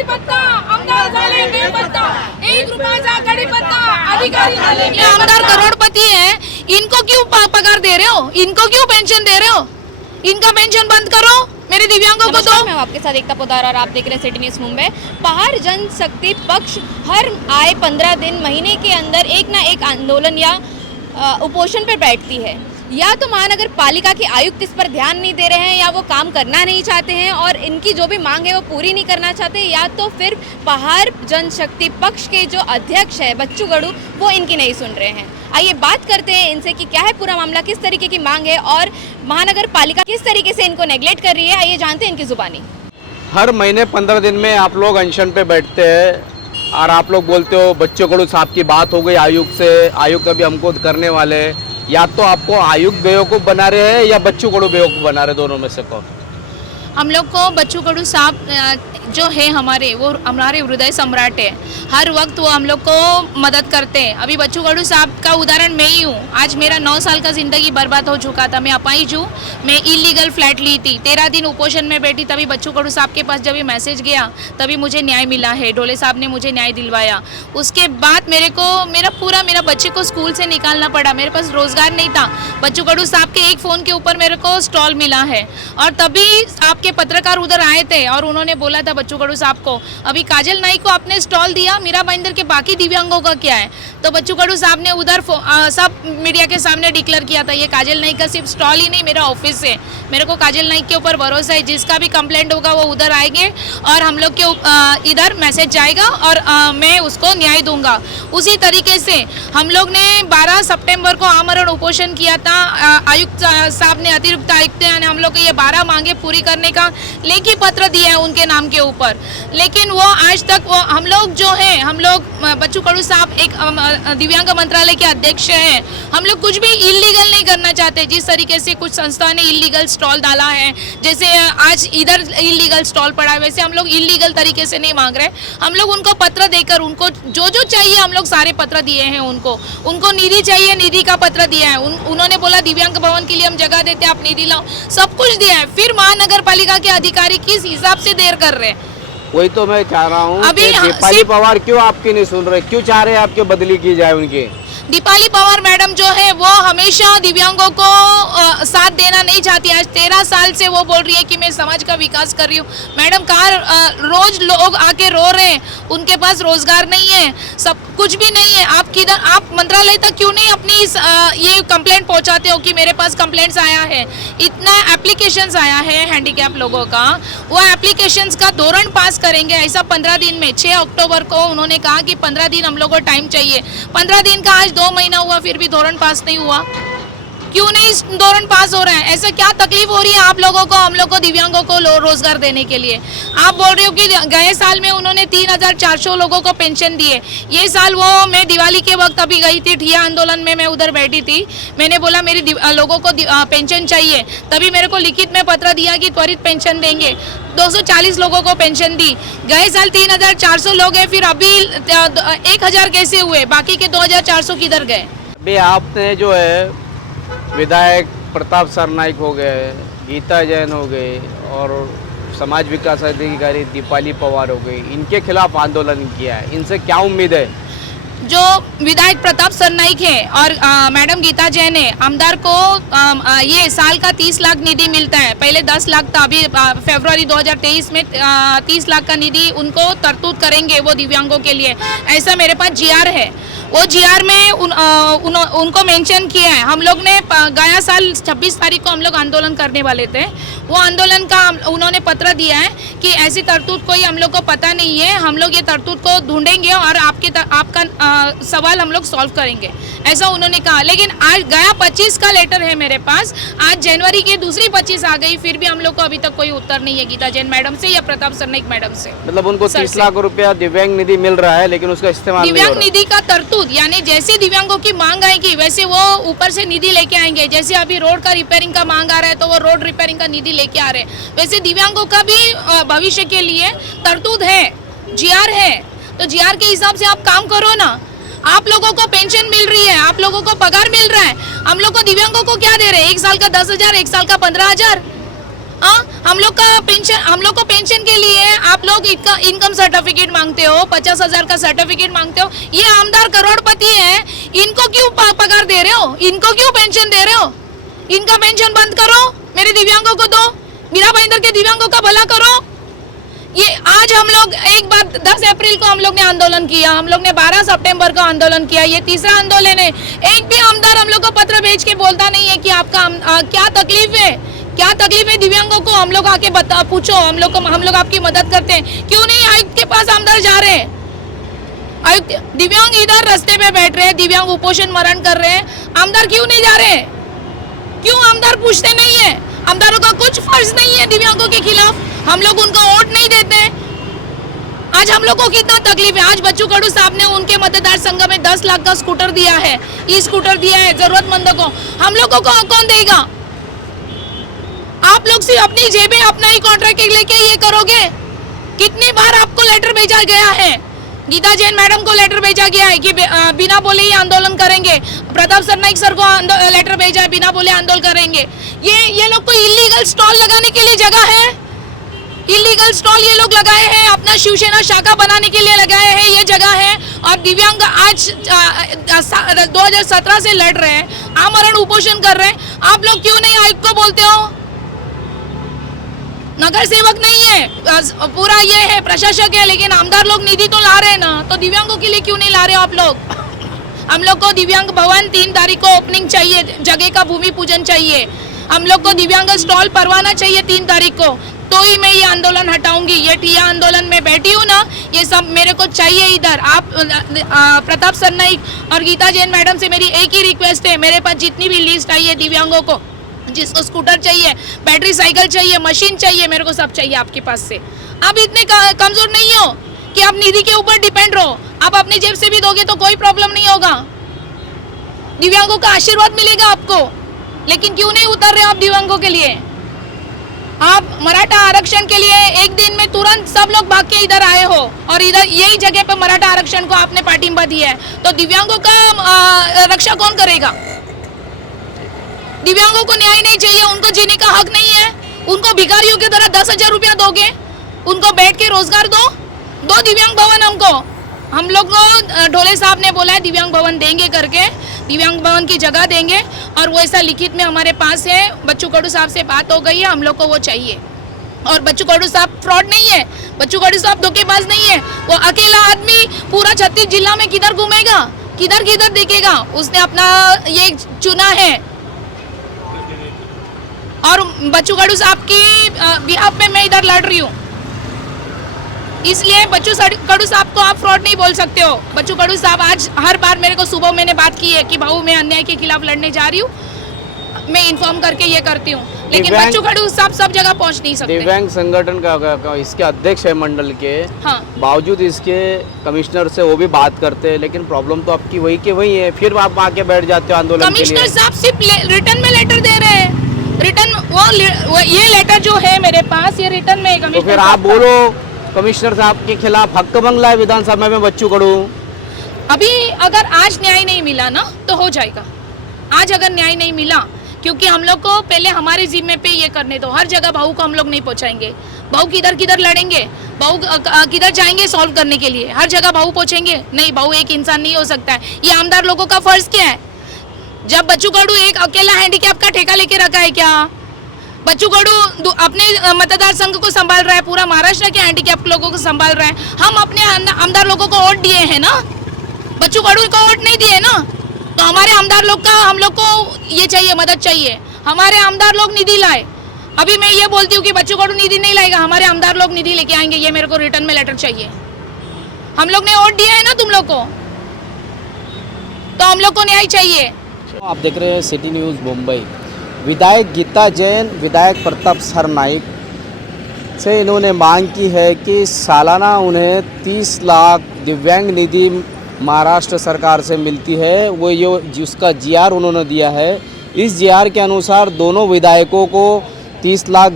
कढीपत्ता आमदार झाले बेपत्ता, 1 रुपयाचा कढीपत्ता अधिकारी झाले ये आमदार करोड़पति है, इनको क्यों पगार दे रहे हो, इनको क्यों पेंशन दे रहे हो? इनका पेंशन बंद करो, मेरे दिव्यांगों को दो। मैं आपके साथ एकता पोदार और आप देख रहे हैं सिटी न्यूज़ मुंबई। पहाड़ जनशक्ति पक्ष हर आए 15 दिन महीने के अंदर एक ना एक आंदोलन या उपोषण पर बैठती है। या तो महानगर पालिका के आयुक्त इस पर ध्यान नहीं दे रहे हैं, या वो काम करना नहीं चाहते हैं और इनकी जो भी मांग है वो पूरी नहीं करना चाहते, या तो फिर पहाड़ जनशक्ति पक्ष के जो अध्यक्ष है बच्चू गड़ू वो इनकी नहीं सुन रहे हैं। आइए बात करते हैं इनसे कि क्या है पूरा मामला, किस तरीके की मांग है और महानगर पालिका किस तरीके से इनको नेग्लेक्ट कर रही है। आइए जानते हैं इनकी जुबानी। हर महीने 15 दिन में आप लोग अनशन पे बैठते हैं और आप लोग बोलते हो बच्चू गड़ू साहब की बात हो गई आयुक्त से, आयुक्त अभी हमको करने वाले हैं। या तो आपको आयुक्त बेवकूफ़ बना रहे हैं या बच्चू गड़ू बेवकूफ़ बना रहे, दोनों में से कौन? हम लोग को बच्चू गड़ू साहब जो है हमारे, वो हमारे हृदय सम्राट है। हर वक्त वो हम लोग को मदद करते हैं। अभी बच्चू गड़ू साहब का उदाहरण मैं ही हूँ। आज मेरा 9 साल का ज़िंदगी बर्बाद हो चुका था। मैं अपाहिज हूँ, मैं इलीगल फ्लैट ली थी, 13 दिन उपोषण में बैठी। तभी बच्चू गड़ू साहब के पास जब ये मैसेज गया तभी मुझे न्याय मिला है। ढोले साहब ने मुझे न्याय दिलवाया। उसके बाद मेरा बच्चे को स्कूल से निकालना पड़ा। मेरे पास रोज़गार नहीं था। बच्चू गड़ू साहब के एक फ़ोन के ऊपर मेरे को स्टॉल मिला है और तभी आपके पत्रकार उधर आए थे और उन्होंने बोला था बच्चू गड़ू साहब को, अभी काजल नाइक को आपने स्टॉल दिया, मीरा भाईंदर के बाकी दिव्यांगों का क्या है? तो बच्चू गड़ू साहब ने उधर सब मीडिया के सामने डिक्लेयर किया था, ये काजल नाइक का सिर्फ स्टॉल ही नहीं, मेरा ऑफिस है। मेरे को काजल नाइक के ऊपर भरोसा है। जिसका भी कंप्लेंट होगा वो उधर आएंगे और हम लोग के इधर मैसेज जाएगा और मैं उसको न्याय दूंगा। उसी तरीके से हम लोग ने 12 सितंबर को आमरण उपोषण किया था। आयुक्त साहब ने, अतिरिक्त आयुक्त ने हम लोग को ये 12 मांगे पूरी करने का लेखी पत्र दिया है उनके नाम के ऊपर, लेकिन वो आज तक हम लोग बच्चू गड़ू साहब एक दिव्यांग मंत्रालय के अध्यक्ष हैं। हम लोग कुछ भी इलीगल नहीं करना चाहते। जिस तरीके से कुछ संस्था ने इलीगल स्टॉल डाला है, जैसे आज इधर इलीगल स्टॉल पड़ा है, वैसे हम लोग इलीगल तरीके से नहीं मांग रहे। हम लोग उनको पत्र देकर उनको जो चाहिए हम लोग सारे पत्र दिए हैं। उनको निधि चाहिए, निधि का पत्र दिया है। उन्होंने बोला दिव्यांग भवन के लिए हम जगह देते हैं, आप निधि लाओ, सब कुछ दिया है। फिर महानगर पालिका के अधिकारी किस हिसाब से देर कर रहे हैं? वही तो मैं चाह रहा हूँ। अभी दीपाली पवार क्यों आपकी नहीं सुन रहे, क्यों चाह रहे हैं आपकी बदली की जाए उनकी? दीपाली पवार मैडम जो है वो हमेशा दिव्यांगों को साथ देना नहीं चाहती। आज 13 साल से वो बोल रही है कि मैं समाज का विकास कर रही हूँ। मैडम कहाँ रोज लोग आके रो रहे हैं, उनके पास रोजगार नहीं है, सब कुछ भी नहीं है। आप मंत्रालय तक क्यों नहीं अपनी ये कंप्लेंट पहुंचाते हो कि मेरे पास कंप्लेंट्स आया है? इतना एप्लीकेशंस आया है हैंडीकैप लोगों का, वो एप्लीकेशंस का धोरण पास करेंगे ऐसा 15 दिन में। 6 अक्टूबर को उन्होंने कहा कि 15 दिन हम लोगों को टाइम चाहिए। 15 दिन का आज 2 महीना हुआ, फिर भी धोरण पास नहीं हुआ। क्यों नहीं धोरण पास हो रहा है? ऐसा क्या तकलीफ हो रही है आप लोगों को, हम लोग को, दिव्यांगों को रोजगार देने के लिए? आप बोल रहे हो कि गए साल में उन्होंने 3400 लोगों को पेंशन दिए। ये साल मैं दिवाली के वक्त अभी गई थी ठिया आंदोलन में, मैं उधर बैठी थी। मैंने बोला मेरी लोगों को पेंशन चाहिए, तभी मेरे को लिखित में पत्र दिया कि त्वरित पेंशन देंगे। 240 लोगों को पेंशन दी। गए साल 3400 लोग हैं, फिर अभी 1000 कैसे हुए? बाकी के 2400 किधर गए? अभी आपने जो है विधायक प्रताप सरनाइक हो गए, गीता जैन हो गए और समाज विकास अधिकारी दीपाली पवार हो गई, इनके खिलाफ आंदोलन किया है। इनसे क्या उम्मीद है? जो विधायक प्रताप सरनाइक है और मैडम गीता जैन है, आमदार को ये साल का 30 लाख निधि मिलता है। पहले 10 लाख था, अभी फरवरी 2023 में 30 लाख का निधि उनको तरतूत करेंगे वो दिव्यांगों के लिए। ऐसा मेरे पास जीआर है। वो जीआर में उनको मेंशन किया है। हम लोग ने गया साल 26 तारीख को हम लोग आंदोलन करने वाले थे। वो आंदोलन का उन्होंने पत्र दिया है कि ऐसी तरतूत कोई हम लोग को पता नहीं है, हम लोग ये तरतूत को ढूंढेंगे और आपका सवाल हम लोग सॉल्व करेंगे, ऐसा उन्होंने कहा। लेकिन आज गया 25 का लेटर है मेरे पास, आज जनवरी की दूसरी 25 आ गई, फिर भी हम लोग को अभी तक कोई उत्तर नहीं है गीता जैन मैडम से या प्रताप सरनाइक मैडम से। मतलब उनको 30 लाख रुपया दिव्यांग निधि मिल रहा है, लेकिन उसका इस्तेमाल नहीं हो रहा। दिव्यांग निधि का तरतूत यानी जैसे दिव्यांगों की मांग आएगी वैसे वो ऊपर से निधि लेके आएंगे। जैसे अभी रोड का रिपेयरिंग का मांग आ रहा है तो वो रोड रिपेयरिंग का निधि लेके आ रहे हैं, वैसे दिव्यांगों का भी भविष्य के लिए तरतूत है, जीआर है। तो जीआर के हिसाब से आप काम करो ना। आप लोगों को पेंशन मिल रही है, आप लोगों को पगार मिल रहा है, हम लोग को दिव्यांगों को क्या दे रहे हैं? 1 साल का 10,000, 1 साल का 15,000। हम लोग को पेंशन के लिए आप लोग इनकम सर्टिफिकेट मांगते हो, 50,000 का सर्टिफिकेट मांगते हो। ये आमदार करोड़पति है, इनको क्यों पगार दे रहे हो, इनको क्यों पेंशन दे रहे हो? इनका पेंशन बंद करो, मेरे दिव्यांगों को दो, मीरा भाईंदर के दिव्यांगों का भला करो। ये आज हम लोग एक बार 10 अप्रैल को हम लोग ने आंदोलन किया, हम लोग ने 12 सितंबर को आंदोलन किया, ये तीसरा आंदोलन है। एक भी आमदार हम लोग को पत्र भेज के बोलता नहीं है कि आपका क्या तकलीफ है, क्या तकलीफ है दिव्यांगों को, हम लोग आके पूछो, हम लोग आपकी मदद करते हैं। क्यों नहीं आयुक्त के पास आमदार जा रहे हैं? आयुक्त दिव्यांग इधर रास्ते पे बैठ रहे हैं, दिव्यांग उपोषण मरण कर रहे हैं, आमदार क्यों नहीं जा रहे? क्यों आमदार पूछते नहीं है? आमदारों का कुछ फर्ज नहीं है दिव्यांगों के खिलाफ, हम लोग उनको वोट नहीं देते। आज हम लोग को कितना तकलीफ है। आज बच्चू कडू साहब ने उनके मतदार संघ में 10 लाख का स्कूटर दिया है, ई स्कूटर दिया है जरूरतमंदों को, हम लोगों को कौन देगा? आप लोग सिर्फ अपनी जेबें अपना ही कॉन्ट्रैक्ट लेके ये करोगे? कितनी बार आपको लेटर भेजा गया है, गीता जैन मैडम को लेटर भेजा गया है कि बिना बोले ही आंदोलन करेंगे, प्रताप सरनाइक सर को लेटर भेजा है बिना बोले आंदोलन करेंगे। ये लोग को इलीगल स्टॉल लगाने के लिए जगह है, इलीगल स्टॉल ये लोग लगाए हैं, अपना शिवसेना शाखा बनाने के लिए लगाए हैं, ये जगह है। और दिव्यांग आज 2017 से लड़ रहे हैं, आमरण उपोषण कर रहे हैं, आप लोग क्यों नहीं आयुक्त को बोलते हो? नगर सेवक नहीं है, पूरा ये है प्रशासक है, लेकिन आमदार लोग निधि तो ला रहे हैं ना, तो दिव्यांगों के लिए क्यों नहीं ला रहे हो आप लोग? हम लोग को दिव्यांग भवन 3 तारीख को ओपनिंग चाहिए, जगह का भूमि पूजन चाहिए, हम लोग को दिव्यांग स्टॉल परवाना चाहिए 3 तारीख को, तो ही मैं ये आंदोलन हटाऊंगी। ये ठिया आंदोलन में बैठी हूँ ना, ये सब मेरे को चाहिए इधर। आप प्रताप सरनाइक और गीता जैन मैडम से मेरी एक ही रिक्वेस्ट है, मेरे पास जितनी भी लिस्ट आई है दिव्यांगों को, जिसको स्कूटर चाहिए, बैटरी साइकिल चाहिए, मशीन चाहिए, मेरे को सब चाहिए आपके पास से। आप इतने कमजोर नहीं हो कि आप निधि के ऊपर डिपेंड रहो, आप अपनी जेब से भी दोगे तो कोई प्रॉब्लम नहीं होगा, दिव्यांगों का आशीर्वाद मिलेगा आपको। लेकिन क्यों नहीं उतर रहे आप दिव्यांगों के लिए? आप मराठा आरक्षण के लिए एक दिन में तुरंत सब लोग भाग के इधर आए हो, और इधर यही जगह पर मराठा आरक्षण को आपने पाठिंबा दिया है, तो दिव्यांगों का रक्षा कौन करेगा? दिव्यांगों को न्याय नहीं चाहिए, उनको जीने का हक नहीं है, उनको भिखारियों की तरह 10,000 रुपया दोगे, उनको बैठ के रोजगार दो दिव्यांग भवन हमको। हम लोग को ढोले साहब ने बोला है दिव्यांग भवन देंगे करके, दिव्यांग भवन की जगह देंगे, और वो ऐसा लिखित में हमारे पास है, बच्चू कडू साहब से बात हो गई है, हम लोग को वो चाहिए। और बच्चू कडू साहब फ्रॉड नहीं है, बच्चू कडू साहब धोखेबाज नहीं है, वो अकेला आदमी पूरा 36 जिला में किधर घूमेगा, किधर दिखेगा, उसने अपना ये चुना है। और बच्चू कडू साहब की बिहाफ में मैं इधर लड़ रही हूँ, इसलिए बच्चू कडू साहब को आप फ्रॉड नहीं बोल सकते हो। बच्चू कडू साहब आज हर बार मेरे को सुबह मैंने बात की है कि भाऊ मैं अन्याय के खिलाफ लड़ने जा रही हूँ, मैं इन्फॉर्म करके ये करती हूँ, लेकिन बच्चू कडू साहब सब जगह पहुँच नहीं सकते। दिव्यांग संगठन का इसके अध्यक्ष है मंडल के, हाँ, बावजूद इसके कमिश्नर से वो भी बात करते हैं, लेकिन प्रॉब्लम तो आपकी वही के वही है, फिर आप आके बैठ जाते हो आंदोलन के लिए। कमिश्नर साहब सिर्फ रिटर्न में लेटर दे रहे हैं, रिटर्न वो ये लेटर जो है मेरे पास, ये रिटर्न में। तो फिर आप बोलो कमिश्नर साहब के खिलाफ हक बंगला है विधानसभा में बच्चू कडू। अभी अगर आज न्याय नहीं मिला ना तो हो जाएगा, आज अगर न्याय नहीं मिला, क्योंकि हम लोग को पहले हमारे जिम्मे पे ये करने दो, हर जगह बहू को हम लोग नहीं पहुंचाएंगे, बहू किधर लड़ेंगे, बहू किधर जाएंगे सॉल्व करने के लिए, हर जगह बहू पहुंचेंगे नहीं, बहू एक इंसान नहीं हो सकता है। ये आमदार लोगों का फर्ज क्या है? जब बच्चू कडू एक अकेला हैंडीकैप का ठेका लेके रखा है क्या? बच्चू कडू अपने मतदार संघ को संभाल रहा है, पूरा महाराष्ट्र के हैंडीकैप लोगों को संभाल रहा है। हम अपने आमदार लोगों को वोट दिए हैं ना, बच्चू कडू को वोट नहीं दिए ना, तो हमारे आमदार लोग का हम लोग को ये चाहिए, मदद चाहिए। हमारे आमदार लोग निधि लाए, अभी मैं ये बोलती हूँ कि बच्चू कडू निधि नहीं लाएगा, हमारे आमदार लोग निधि लेके आएंगे, ये मेरे को रिटर्न में लेटर चाहिए। हम लोग ने वोट दिया है ना तुम लोग को, तो हम लोग को न्याय चाहिए। आप देख रहे हैं सिटी न्यूज़ मुंबई। विधायक गीता जैन, विधायक प्रताप सरनाइक से इन्होंने मांग की है कि सालाना उन्हें 30 लाख दिव्यांग निधि महाराष्ट्र सरकार से मिलती है, वो ये जिसका जीआर उन्होंने दिया है, इस जीआर के अनुसार दोनों विधायकों को 30 लाख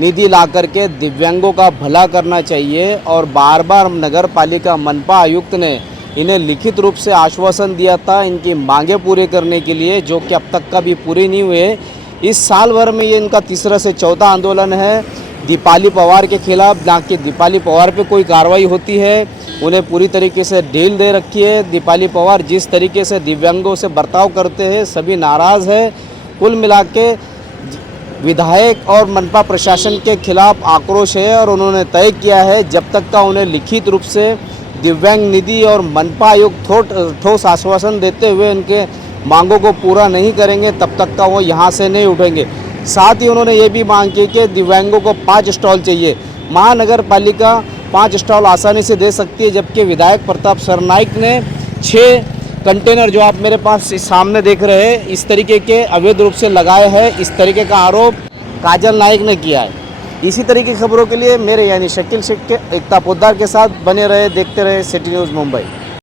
निधि ला करके दिव्यांगों का भला करना चाहिए। और बार बार नगर पालिका मनपा आयुक्त ने इन्हें लिखित रूप से आश्वासन दिया था इनकी मांगें पूरी करने के लिए, जो कि अब तक का भी पूरी नहीं हुए। इस साल भर में ये इनका तीसरा से चौथा आंदोलन है दीपाली पवार के खिलाफ। ना कि दीपाली पवार पे कोई कार्रवाई होती है, उन्हें पूरी तरीके से ढील दे रखी है। दीपाली पवार जिस तरीके से दिव्यांगों से बर्ताव करते हैं, सभी नाराज़ है। कुल मिला के विधायक और मनपा प्रशासन के खिलाफ आक्रोश है और उन्होंने तय किया है जब तक का उन्हें लिखित रूप से दिव्यांग निधि और मनपा आयुक्त ठोस आश्वासन देते हुए उनके मांगों को पूरा नहीं करेंगे तब तक का वो यहाँ से नहीं उठेंगे। साथ ही उन्होंने ये भी मांग की कि दिव्यांगों को 5 स्टॉल चाहिए। महानगर पालिका 5 स्टॉल आसानी से दे सकती है, जबकि विधायक प्रताप सरनाइक ने 6 कंटेनर जो आप मेरे पास इस सामने देख रहे हैं इस तरीके के अवैध रूप से लगाए हैं। इस तरीके का आरोप काजल नाइक ने किया है। इसी तरीके की खबरों के लिए मेरे यानी शकील शेख के एकता पोद्दार के साथ बने रहे, देखते रहे सिटी न्यूज़ मुंबई।